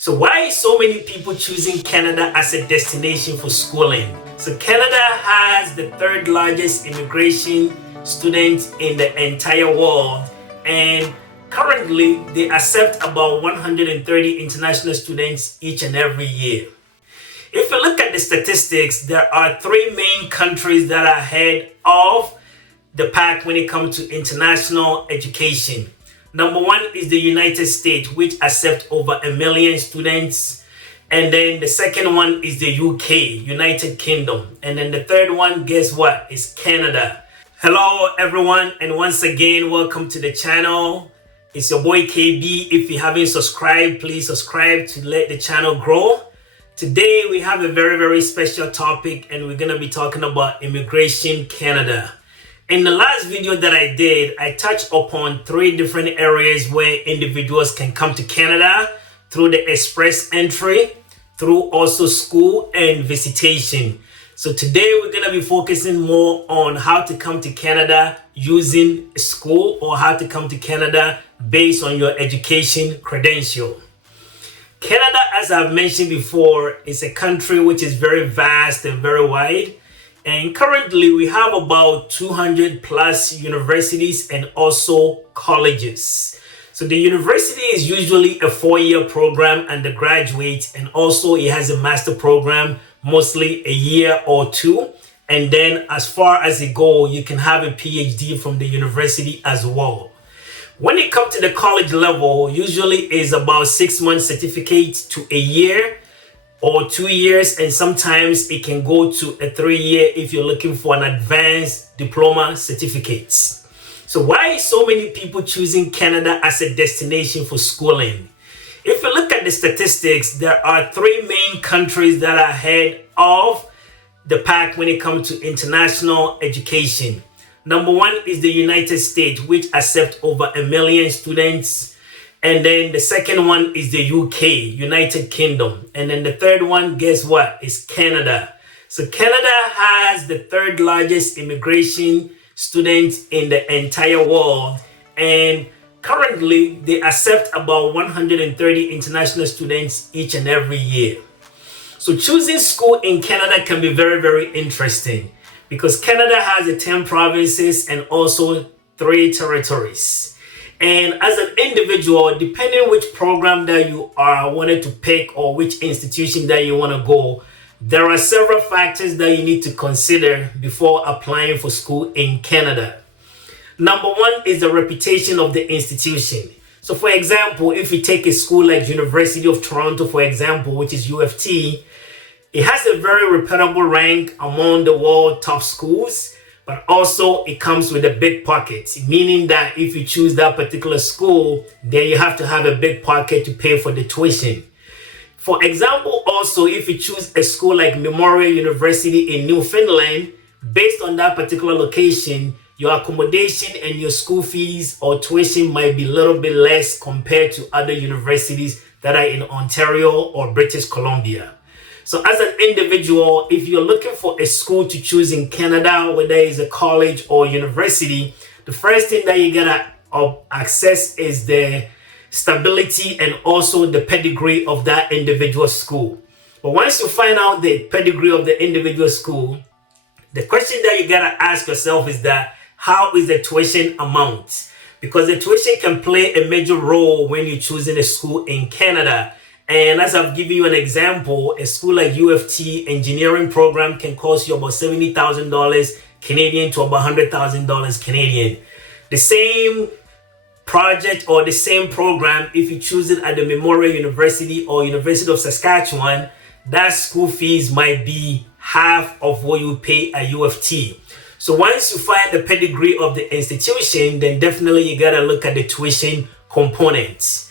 So why so many people choosing Canada as a destination for schooling? So Canada has the third largest immigration students in the entire world, and currently they accept about 130 international students each and every year. If you look at the statistics, there are three main countries that are ahead of the pack when it comes to international education. Number one is the United States, which accepts over 1 million students. And then the second one is the UK, United Kingdom. And then the third one, guess what? Is Canada. Hello, everyone. And once again, welcome to the channel. It's your boy KB. If you haven't subscribed, please subscribe to let the channel grow. Today, we have a very special topic, and we're going to be talking about Immigration Canada. In the last video that I did, I touched upon 3 different areas where individuals can come to Canada through the express entry, through also school and visitation. So today we're going to be focusing more on how to come to Canada using school, or how to come to Canada based on your education credential. Canada, as I've mentioned before, is a country which is very vast and very wide. And currently we have about 200 plus universities and also colleges. So the university is usually a 4-year program, undergraduate, and also it has a master program, mostly a year or 2. And then as far as it goes, you can have a PhD from the university as well. When it comes to the college level, usually is about 6 months certificate to a year or 2 years, and sometimes it can go to a 3-year if you're looking for an advanced diploma certificate. So why so many people choosing Canada as a destination for schooling? If you look at the statistics, there are 3 main countries that are ahead of the pack when it comes to international education. Number one is the United States, which accepts over 1 million students. And then the second one is the UK, United Kingdom. And then the third one, guess what? Is Canada. So Canada has the third largest immigration students in the entire world. And currently they accept about 130 international students each and every year. So choosing school in Canada can be very interesting, because Canada has 10 provinces and also 3 territories. And as an individual, depending which program that you are wanted to pick or which institution that you want to go, there are several factors that you need to consider before applying for school in Canada. Number one is the reputation of the institution. So for example, if you take a school like University of Toronto, for example, which is UFT, it has a very reputable rank among the world top schools. But also it comes with a big pocket, meaning that if you choose that particular school, then you have to have a big pocket to pay for the tuition. For example, also, if you choose a school like Memorial University in Newfoundland, based on that particular location, your accommodation and your school fees or tuition might be a little bit less compared to other universities that are in Ontario or British Columbia. So as an individual, if you're looking for a school to choose in Canada, whether it's a college or university, the first thing that you gotta access is the stability and also the pedigree of that individual school. But once you find out the pedigree of the individual school, the question that you gotta ask yourself is that, how is the tuition amount? Because the tuition can play a major role when you're choosing a school in Canada. And as I've given you an example, a school like UFT engineering program can cost you about $70,000 Canadian to about $100,000 Canadian. The same project or the same program, if you choose it at the Memorial University or University of Saskatchewan, that school fees might be half of what you pay at UFT. So once you find the pedigree of the institution, then definitely you gotta look at the tuition components.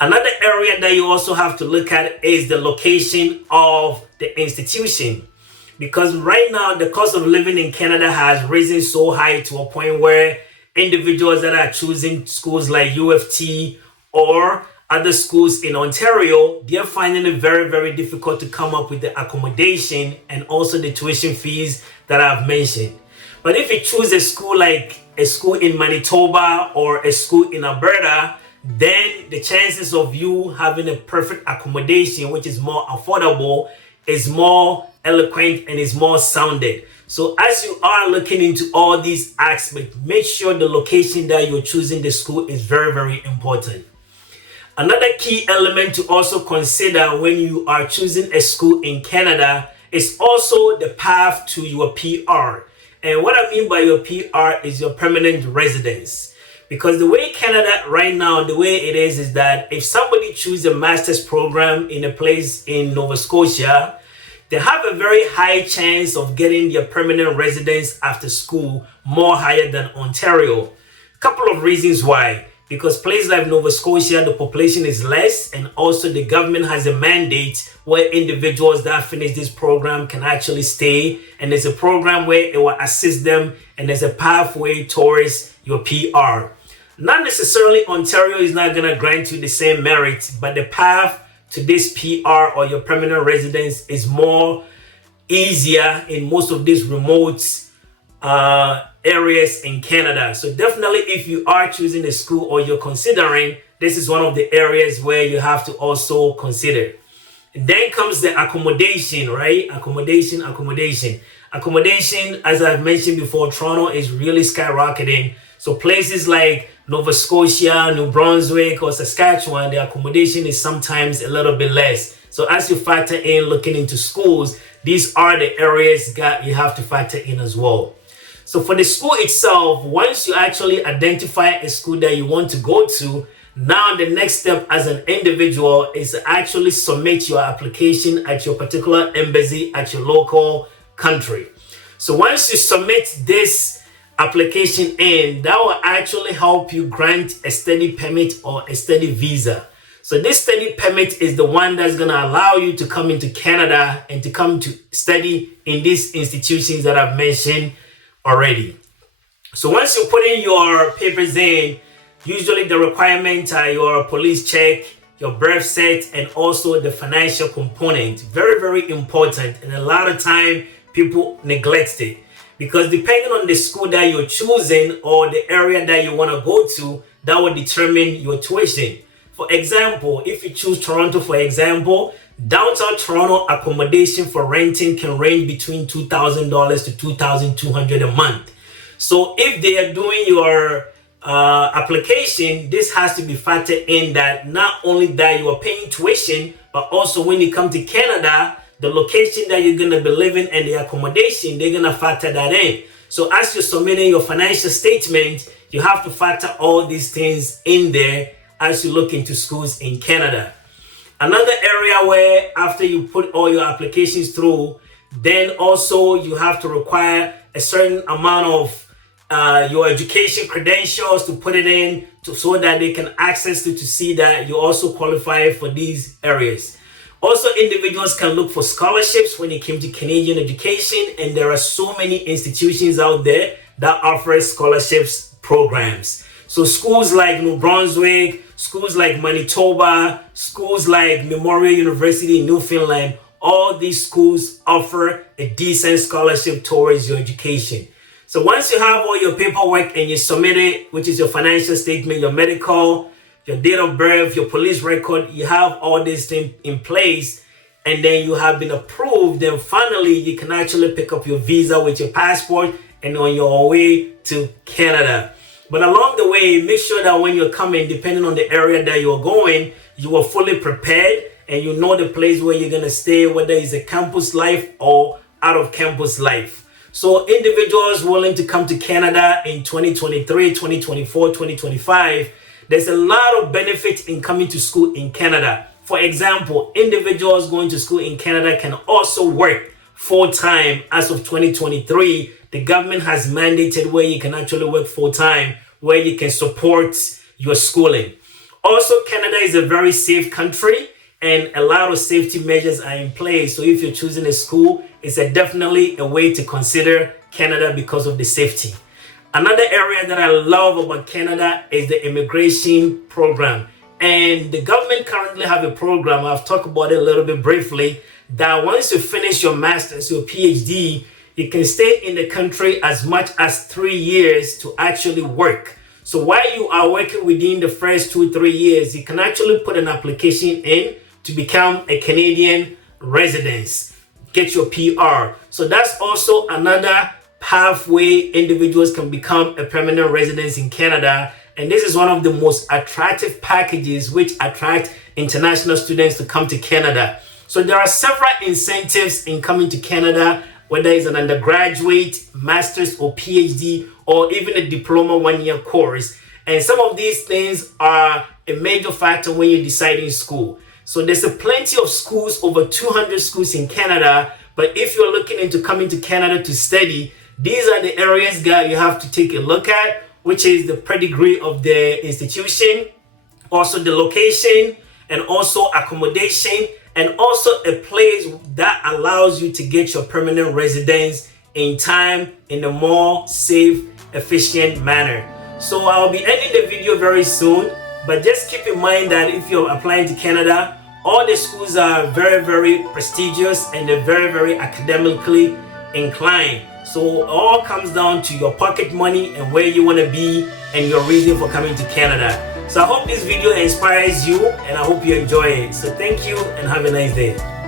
Another area that you also have to look at is the location of the institution. Because right now, the cost of living in Canada has risen so high to a point where individuals that are choosing schools like UFT or other schools in Ontario, they're finding it very difficult to come up with the accommodation and also the tuition fees that I've mentioned. But if you choose a school like a school in Manitoba or a school in Alberta, then the chances of you having a perfect accommodation, which is more affordable, is more eloquent and is more sounded. So as you are looking into all these aspects, make sure the location that you're choosing the school is very, very important. Another key element to also consider when you are choosing a school in Canada is also the path to your PR. And what I mean by your PR is your permanent residence. Because the way Canada right now, the way it is that if somebody chooses a master's program in a place in Nova Scotia, they have a very high chance of getting their permanent residence after school more higher than Ontario. A couple of reasons why. Because places like Nova Scotia, the population is less, and also the government has a mandate where individuals that finish this program can actually stay, and there's a program where it will assist them, and there's a pathway towards your PR. Not necessarily Ontario is not going to grant you the same merit, but the path to this PR or your permanent residence is more easier in most of these remote areas in Canada. So definitely if you are choosing a school or you're considering, this is one of the areas where you have to also consider. And then comes the accommodation, right? Accommodation, as I've mentioned before, Toronto is really skyrocketing. So places like Nova Scotia, New Brunswick, or Saskatchewan, the accommodation is sometimes a little bit less. So as you factor in looking into schools, these are the areas that you have to factor in as well. So for the school itself, once you actually identify a school that you want to go to, now the next step as an individual is to actually submit your application at your particular embassy at your local country. So once you submit this application in, that will actually help you grant a study permit or a study visa. So this study permit is the one that's going to allow you to come into Canada and to come to study in these institutions that I've mentioned already. So once you put in your papers in, usually the requirements are your police check, your birth cert, and also the financial component. Very, very important. And a lot of time people neglect it, because depending on the school that you're choosing or the area that you want to go to, that will determine your tuition. For example, if you choose Toronto, for example, downtown Toronto accommodation for renting can range between $2,000 to $2,200 a month. So if they are doing your application, this has to be factored in, that not only that you are paying tuition, but also when you come to Canada, the location that you're going to be living and the accommodation, they're going to factor that in. So as you're submitting your financial statement, you have to factor all these things in there as you look into schools in Canada. Another area where after you put all your applications through, then also you have to require a certain amount of your education credentials to put it in so that they can access it to see that you also qualify for these areas. Also, individuals can look for scholarships when it came to Canadian education, and there are so many institutions out there that offer scholarships programs. So schools like New Brunswick, schools like Manitoba, schools like Memorial University in Newfoundland, all these schools offer a decent scholarship towards your education. So once you have all your paperwork and you submit it, which is your financial statement, your medical, your date of birth, your police record, you have all these things in place, and then you have been approved, then finally you can actually pick up your visa with your passport and on your way to Canada. But along the way, make sure that when you're coming, depending on the area that you're going, you are fully prepared and you know the place where you're going to stay, whether it's a campus life or out of campus life. So individuals willing to come to Canada in 2023, 2024, 2025, there's a lot of benefit in coming to school in Canada. For example, individuals going to school in Canada can also work full-time. As of 2023, the government has mandated where you can actually work full-time, where you can support your schooling. Also, Canada is a very safe country and a lot of safety measures are in place. So if you're choosing a school, it's definitely a way to consider Canada because of the safety. Another area that I love about Canada is the immigration program. And the government currently have a program, I've talked about it a little bit briefly, that once you finish your master's, your PhD, you can stay in the country as much as 3 years to actually work. So while you are working within the first 2-3 years, you can actually put an application in to become a Canadian resident, get your PR. So that's also another pathway individuals can become a permanent resident in Canada. And this is one of the most attractive packages which attract international students to come to Canada. So there are several incentives in coming to Canada, whether it's an undergraduate, master's or PhD, or even a diploma 1-year course. And some of these things are a major factor when you're deciding school. So there's plenty of schools, over 200 schools in Canada. But if you're looking into coming to Canada to study, these are the areas that you have to take a look at, which is the pedigree of the institution, also the location, and also accommodation, and also a place that allows you to get your permanent residence in time, in a more safe, efficient manner. So I'll be ending the video very soon, but just keep in mind that if you're applying to Canada, all the schools are very, very prestigious and they're very, very academically inclined. So it all comes down to your pocket money and where you want to be and your reason for coming to Canada. So I hope this video inspires you and I hope you enjoy it. So thank you and have a nice day.